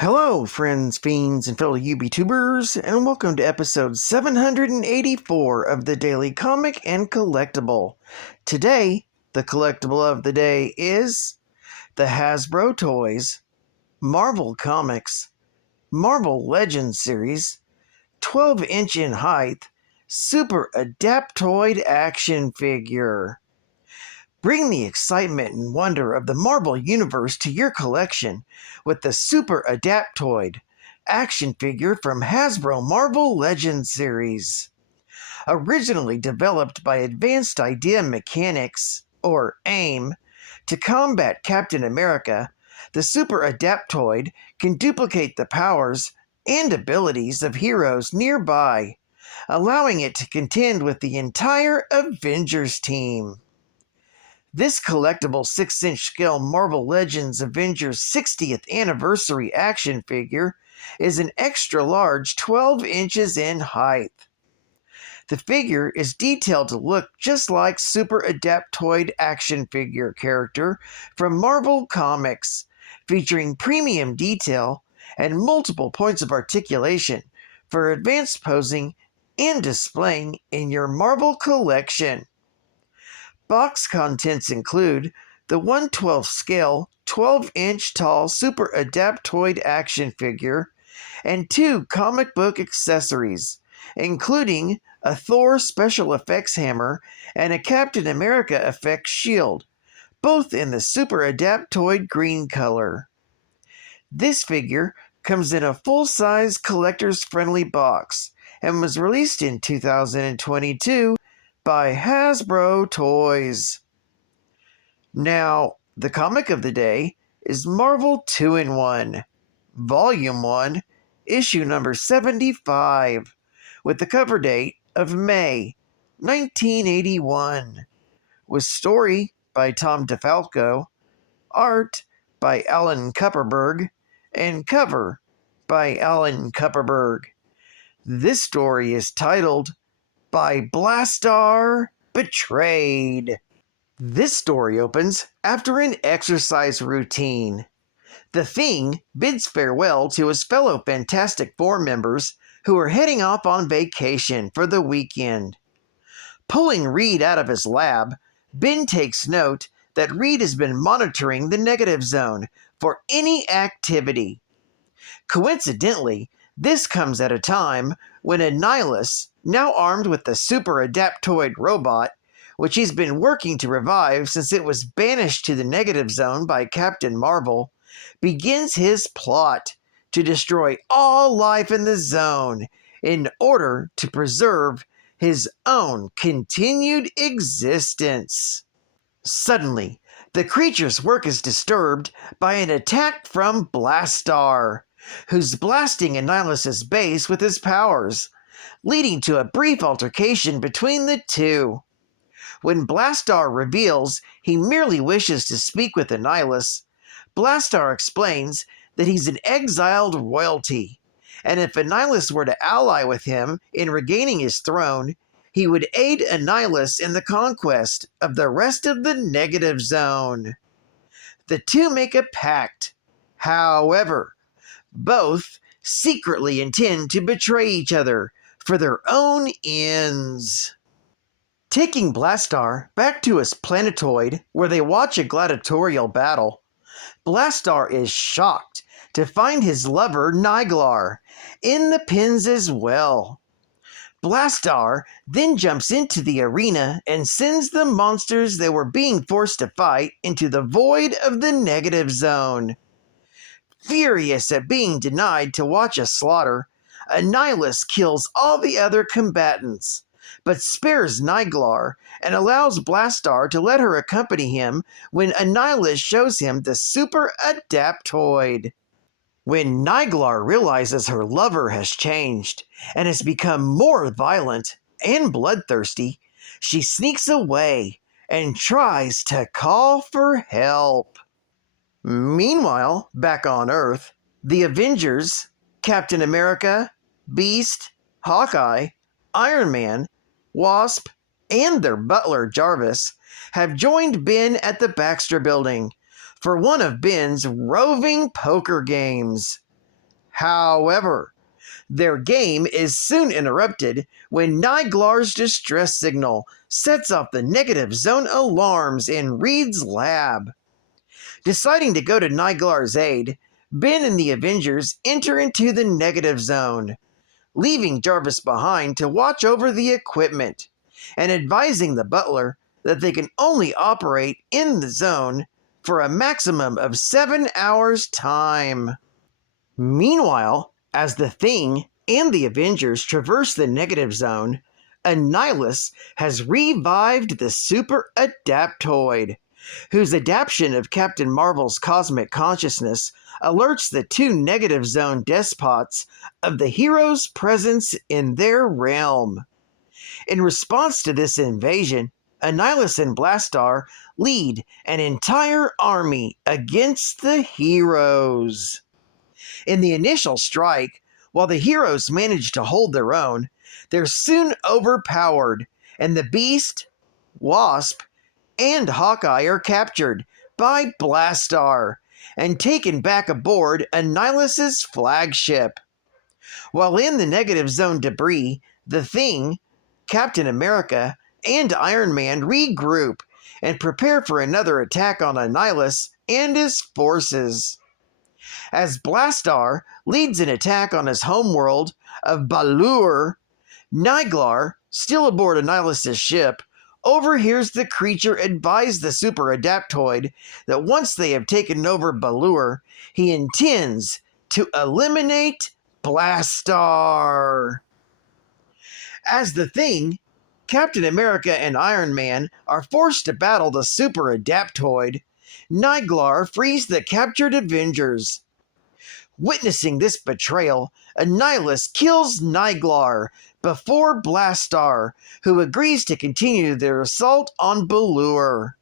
Hello, friends, fiends, and fellow UBTubers, and welcome to episode 784 of the Daily Comic and Collectible. Today, the collectible of the day is the Hasbro Toys, Marvel Comics, Marvel Legends series, 12-inch in height, Super Adaptoid action figure. Bring the excitement and wonder of the Marvel Universe to your collection with the Super Adaptoid action figure from Hasbro Marvel Legends series. Originally developed by Advanced Idea Mechanics, or AIM, to combat Captain America, the Super Adaptoid can duplicate the powers and abilities of heroes nearby, allowing it to contend with the entire Avengers team. This collectible 6-inch scale Marvel Legends Avengers 60th Anniversary action figure is an extra large 12 inches in height. The figure is detailed to look just like Super Adaptoid action figure character from Marvel Comics, featuring premium detail and multiple points of articulation for advanced posing and displaying in your Marvel collection. Box contents include the 1/12 scale, 12-inch tall Super Adaptoid action figure and 2 comic book accessories, including a Thor special effects hammer and a Captain America effects shield, both in the Super Adaptoid green color. This figure comes in a full-size collectors-friendly box and was released in 2022 by Hasbro Toys. Now, the comic of the day is Marvel 2-in-1, Volume 1, issue number 75, with the cover date of May 1981, with story by Tom DeFalco, art by Alan Kupperberg, and cover by Alan Kupperberg. This story is titled by BLASTAAR Betrayed. This story opens after an exercise routine. The Thing bids farewell to his fellow Fantastic Four members who are heading off on vacation for the weekend. Pulling Reed out of his lab, Ben takes note that Reed has been monitoring the negative zone for any activity. Coincidentally, this comes at a time when ANNIHILUS, now armed with the Super Adaptoid robot, which he's been working to revive since it was banished to the negative zone by Captain Marvel, begins his plot to destroy all life in the zone in order to preserve his own continued existence. Suddenly, the creature's work is disturbed by an attack from BLASTAAR, who's blasting ANNIHILUS's base with his powers, leading to a brief altercation between the two. When BLASTAAR reveals he merely wishes to speak with ANNIHILUS, BLASTAAR explains that he's an exiled royalty, and if ANNIHILUS were to ally with him in regaining his throne, he would aid ANNIHILUS in the conquest of the rest of the negative zone. The two make a pact. However, both secretly intend to betray each other for their own ends. Taking BLASTAAR back to his planetoid where they watch a gladiatorial battle, BLASTAAR is shocked to find his lover Niglar in the pens as well. BLASTAAR then jumps into the arena and sends the monsters they were being forced to fight into the void of the negative zone. Furious at being denied to watch a slaughter, ANNIHILUS kills all the other combatants, but spares Niglar and allows BLASTAAR to let her accompany him when ANNIHILUS shows him the Super Adaptoid. When Niglar realizes her lover has changed and has become more violent and bloodthirsty, she sneaks away and tries to call for help. Meanwhile, back on Earth, the Avengers, Captain America, Beast, HAWKEYE, Iron Man, WASP, and their butler Jarvis have joined Ben at the Baxter Building for one of Ben's roving poker games. However, their game is soon interrupted when Niglar's distress signal sets off the negative zone alarms in Reed's lab. Deciding to go to Niglar's aid, Ben and the Avengers enter into the negative zone, leaving Jarvis behind to watch over the equipment, and advising the butler that they can only operate in the zone for a maximum of 7 hours' time. Meanwhile, as the Thing and the Avengers traverse the negative zone, ANNIHILUS has revived the Super Adaptoid, whose adaptation of Captain Marvel's cosmic consciousness alerts the two negative zone despots of the hero's presence in their realm. In response to this invasion, ANNIHILUS and BLASTAAR lead an entire army against the heroes. In the initial strike, while the heroes manage to hold their own, they're soon overpowered, and the Beast, WASP, and HAWKEYE are captured by BLASTAAR and taken back aboard ANNIHILUS's flagship. While in the negative zone debris, the Thing, Captain America, and Iron Man regroup and prepare for another attack on ANNIHILUS and his forces. As BLASTAAR leads an attack on his homeworld of Balaur, Niglar, still aboard ANNIHILUS's ship, overhears the creature advise the Super Adaptoid that once they have taken over Balaur, he intends to eliminate BLASTAAR. As the Thing, Captain America and Iron Man are forced to battle the Super Adaptoid, Niglar frees the captured Avengers. Witnessing this betrayal, ANNIHILUS kills Niglar before BLASTAAR, who agrees to continue their assault on Balaur.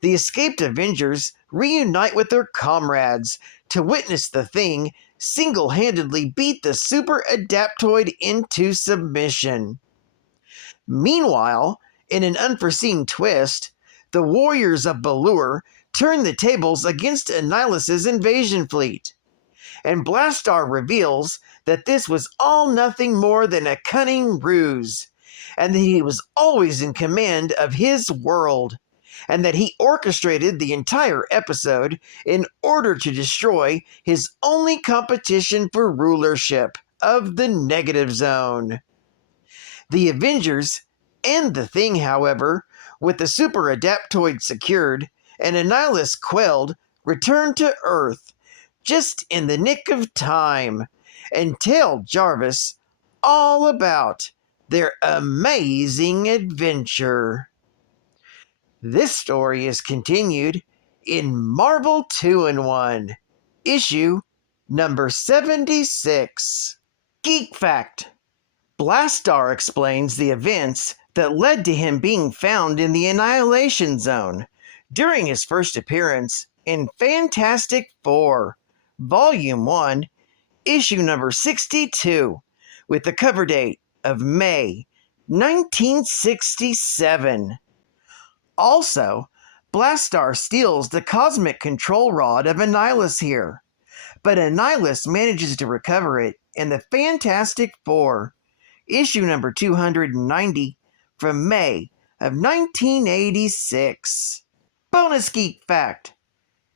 The escaped Avengers reunite with their comrades to witness the Thing single-handedly beat the Super Adaptoid into submission. Meanwhile, in an unforeseen twist, the warriors of Balaur turn the tables against ANNIHILUS's invasion fleet, and BLASTAAR reveals that this was all nothing more than a cunning ruse, and that he was always in command of his world, and that he orchestrated the entire episode in order to destroy his only competition for rulership of the negative zone. The Avengers and the Thing, however, with the Super Adaptoid secured and ANNIHILUS quelled, return to Earth just in the nick of time and tell Jarvis all about their amazing adventure. This story is continued in Marvel 2-in-1, issue number 76. Geek Fact: BLASTAAR explains the events that led to him being found in the Annihilation Zone during his first appearance in Fantastic Four, Volume 1, issue number 62, with the cover date of May 1967. Also, BLASTAAR steals the cosmic control rod of ANNIHILUS here, but ANNIHILUS manages to recover it in the Fantastic Four, issue number 290, from May of 1986. Bonus Geek Fact: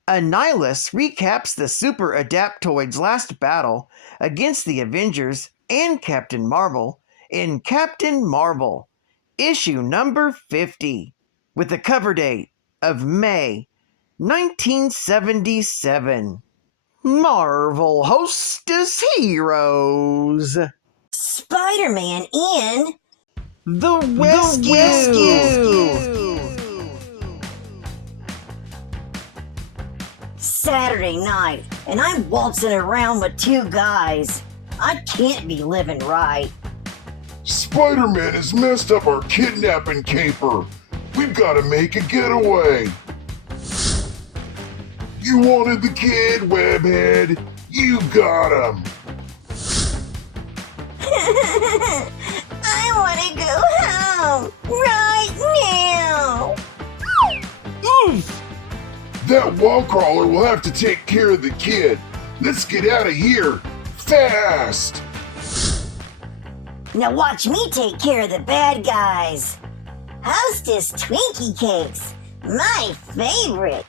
ANNIHILUS recaps the Super Adaptoid's last battle against the Avengers and Captain Marvel in Captain Marvel, issue number 50, with the cover date of May 1977. Marvel Hostess Heroes. Spider-Man in The Rescue. Saturday night, and I'm waltzing around with two guys. I can't be living right. Spider-Man has messed up our kidnapping caper. We've got to make a getaway. You wanted the kid, Webhead. You got him. I want to go home right now. Oof! That wall crawler will have to take care of the kid. Let's get out of here. fast! Now watch me take care of the bad guys. Hostess Twinkie Cakes, my favorite.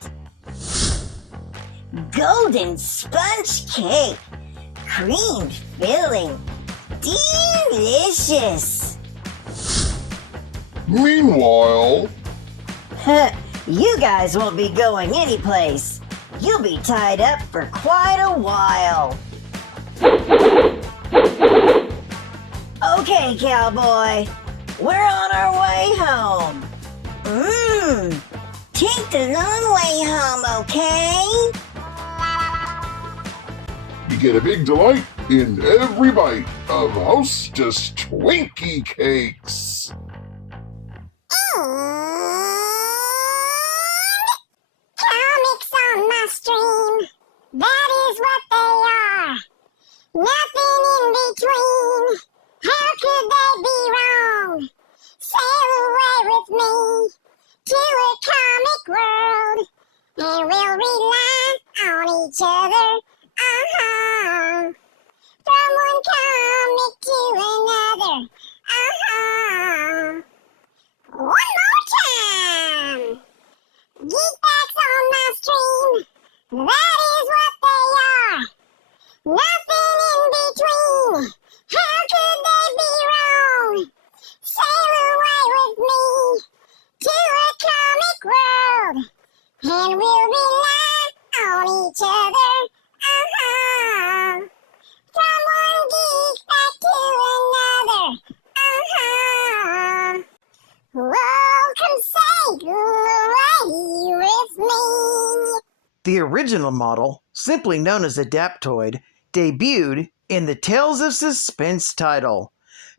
Golden sponge cake, cream filling, delicious. Meanwhile, You guys won't be going anyplace. You'll be tied up for quite a while. Okay, cowboy, we're on our way home. Take the long way home, okay? you get a big delight in every bite of Hostess Twinkie Cakes. Comics on my stream. That is what they are. Nothing in between. How could they be wrong? Sail away with me to a comic world, and we'll rely on each other. From one comic to another. One more time. Geekbacks on my stream. That is what they are. Nothing in between. How could they be wrong? Sail away with me to a comic world, and we'll rely on each other. From one geek back to another. Whoa, come sail away with me. The original model, simply known as Adaptoid, debuted in the Tales of Suspense title,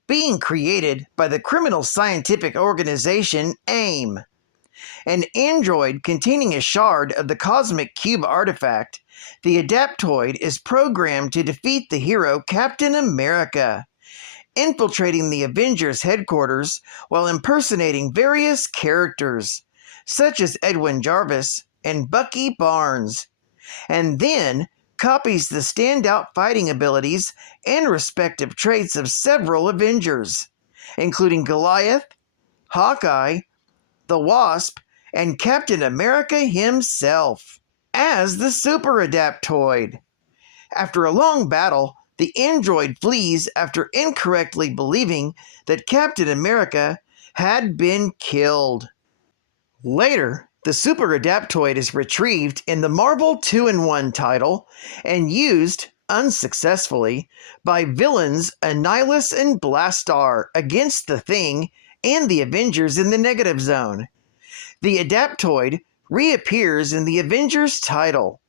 being created by the criminal scientific organization AIM. An android containing a shard of the Cosmic Cube artifact, the Adaptoid is programmed to defeat the hero Captain America, infiltrating the Avengers headquarters while impersonating various characters, such as Edwin Jarvis and Bucky Barnes, and then copies the standout fighting abilities and respective traits of several Avengers, including Goliath, Hawkeye, the Wasp, and Captain America himself, as the Super Adaptoid. After a long battle, the android flees after incorrectly believing that Captain America had been killed. Later, the Super Adaptoid is retrieved in the Marvel 2-in-1 title and used, unsuccessfully, by villains ANNIHILUS and BLASTAAR against the Thing and the Avengers in the Negative Zone. The Adaptoid reappears in the Avengers title,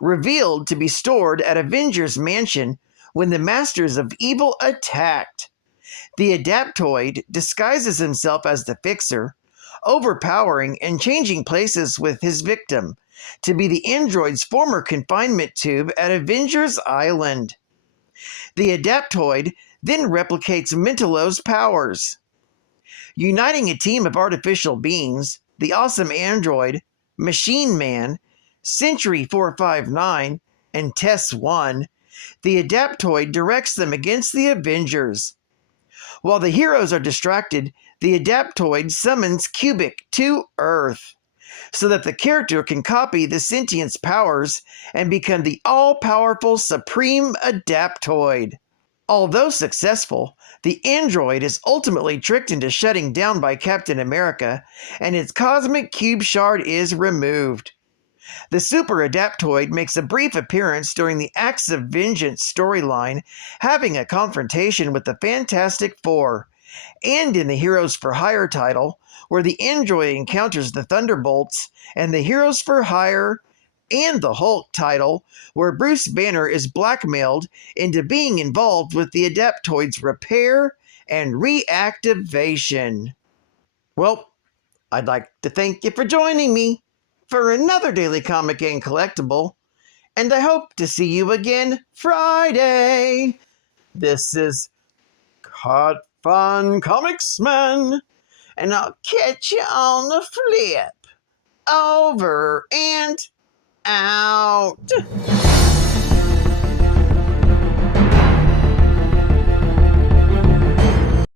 revealed to be stored at Avengers Mansion when the Masters of Evil attacked. The Adaptoid disguises himself as the Fixer, overpowering and changing places with his victim to be the android's former confinement tube at Avengers Island. The Adaptoid then replicates Mentallo's powers, uniting a team of artificial beings, the awesome android, Machine Man, Century 459, and Tess 1. The Adaptoid directs them against the Avengers. While the heroes are distracted, the Adaptoid summons Cubic to Earth, so that the character can copy the sentience powers and become the all-powerful Supreme Adaptoid. Although successful, the android is ultimately tricked into shutting down by Captain America, and its cosmic cube shard is removed. The Super Adaptoid makes a brief appearance during the Acts of Vengeance storyline, having a confrontation with the Fantastic Four, and in the Heroes for Hire title, where the android encounters the Thunderbolts, and the Heroes for Hire and the Hulk title, where Bruce Banner is blackmailed into being involved with the Adaptoid's repair and reactivation. Well, I'd like to thank you for joining me for another Daily Comic and Collectible, and I hope to see you again Friday. This is Hot Fun Comics Man, and I'll catch you on the flip. Over and out.